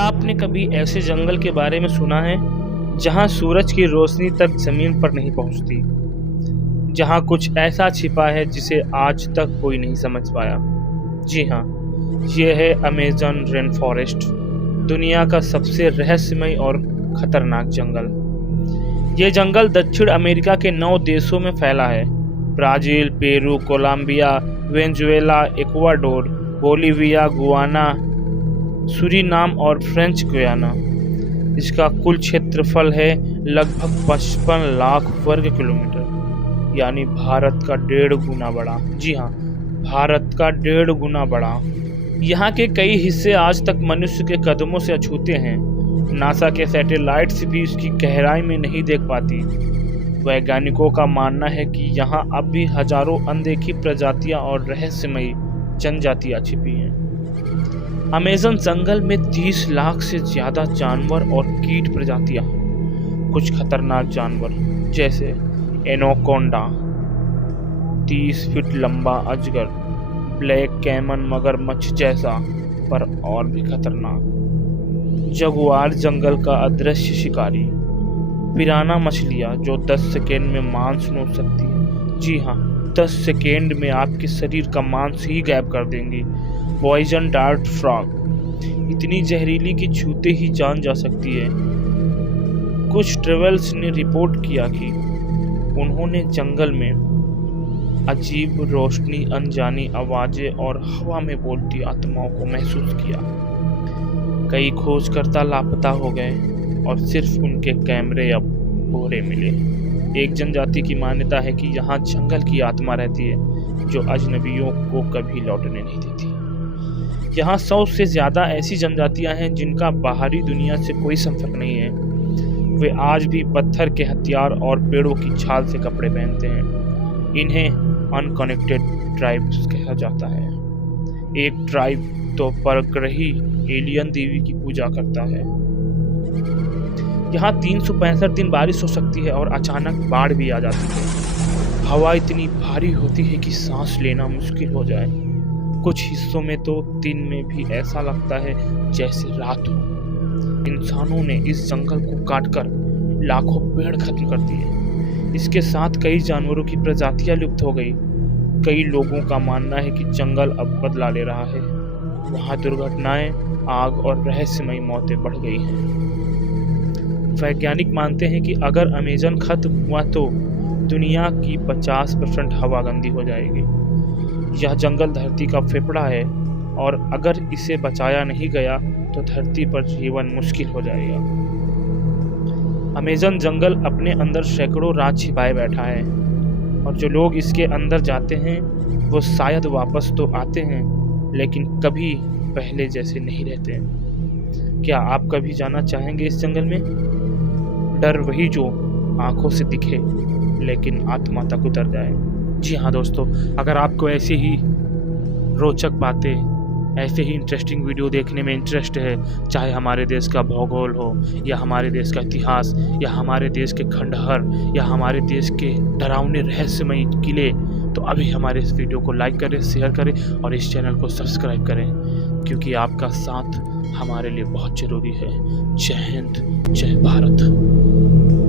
क्या आपने कभी ऐसे जंगल के बारे में सुना है जहां सूरज की रोशनी तक जमीन पर नहीं पहुंचती, जहां कुछ ऐसा छिपा है जिसे आज तक कोई नहीं समझ पाया? जी हाँ, ये है अमेज़न रेन फॉरेस्ट, दुनिया का सबसे रहस्यमय और खतरनाक जंगल। ये जंगल दक्षिण अमेरिका के 9 देशों में फैला है: Brazil, Peru, Colombia, Venezuela, Ecuador, Bolivia, Guyana, Suriname और फ्रेंच गुयाना। इसका कुल क्षेत्रफल है लगभग 55 लाख वर्ग किलोमीटर, यानी भारत का 1.5 गुना बड़ा। जी हाँ, भारत का 1.5 गुना बड़ा। यहाँ के कई हिस्से आज तक मनुष्य के कदमों से अछूते हैं। नासा के सैटेलाइट्स भी इसकी गहराई में नहीं देख पाती। वैज्ञानिकों का मानना है कि यहाँ अब भी हजारों अनदेखी प्रजातियां और रहस्यमयी जनजातियां छिपी हैं। अमेज़न जंगल में 30 लाख से ज्यादा जानवर और कीट प्रजातियां हैं। कुछ खतरनाक जानवर जैसे एनाकोंडा, 30 फीट लंबा अजगर, ब्लैक कैमन मगरमच्छ जैसा पर और भी खतरनाक जगुआर, जंगल का अदृश्य शिकारी, पिराना मछलियां जो 10 सेकेंड में मांस नोच सकती है। जी हाँ, 10 सेकेंड में आपके शरीर का मांस ही गायब कर देंगी। पॉइजन डार्ट फ्रॉग, इतनी जहरीली कि छूते ही जान जा सकती है। कुछ ट्रेवल्स ने रिपोर्ट किया कि उन्होंने जंगल में अजीब रोशनी, अनजानी आवाजें और हवा में बोलती आत्माओं को महसूस किया। कई खोजकर्ता लापता हो गए और सिर्फ उनके कैमरे अब पूरे मिले। एक जनजाति की मान्यता है कि यहाँ जंगल की आत्मा रहती है जो अजनबियों को कभी लौटने नहीं देती। यहाँ 100 से ज़्यादा ऐसी जनजातियाँ हैं जिनका बाहरी दुनिया से कोई संपर्क नहीं है। वे आज भी पत्थर के हथियार और पेड़ों की छाल से कपड़े पहनते हैं। इन्हें अनकनेक्टेड ट्राइब्स कहा जाता है। एक ट्राइब तो परग्रही एलियन देवी की पूजा करता है। यहाँ 365 दिन बारिश हो सकती है और अचानक बाढ़ भी आ जाती है। हवा इतनी भारी होती है कि सांस लेना मुश्किल हो जाए। कुछ हिस्सों में तो दिन में भी ऐसा लगता है जैसे रात हो। इंसानों ने इस जंगल को काटकर लाखों पेड़ खत्म कर दिए। इसके साथ कई जानवरों की प्रजातियां लुप्त हो गई। कई लोगों का मानना है कि जंगल अब बदला ले रहा है। वहाँ दुर्घटनाएं, आग और रहस्यमयी मौतें बढ़ गई हैं। वैज्ञानिक मानते हैं कि अगर अमेज़न खत्म हुआ तो दुनिया की 50% हवा गंदी हो जाएगी। यह जंगल धरती का फेफड़ा है और अगर इसे बचाया नहीं गया तो धरती पर जीवन मुश्किल हो जाएगा। अमेज़न जंगल अपने अंदर सैकड़ों राज छिपाए बैठा है और जो लोग इसके अंदर जाते हैं वो शायद वापस तो आते हैं, लेकिन कभी पहले जैसे नहीं रहते। क्या आप कभी जाना चाहेंगे इस जंगल में? डर वही जो आंखों से दिखे लेकिन आत्मा तक उतर जाए। जी हाँ दोस्तों, अगर आपको ऐसे ही रोचक बातें, ऐसे ही इंटरेस्टिंग वीडियो देखने में इंटरेस्ट है, चाहे हमारे देश का भूगोल हो या हमारे देश का इतिहास या हमारे देश के खंडहर या हमारे देश के डरावने रहस्यमयी किले, तो अभी हमारे इस वीडियो को लाइक करें, शेयर करें और इस चैनल को सब्सक्राइब करें, क्योंकि आपका साथ हमारे लिए बहुत ज़रूरी है। जय हिंद, जय भारत।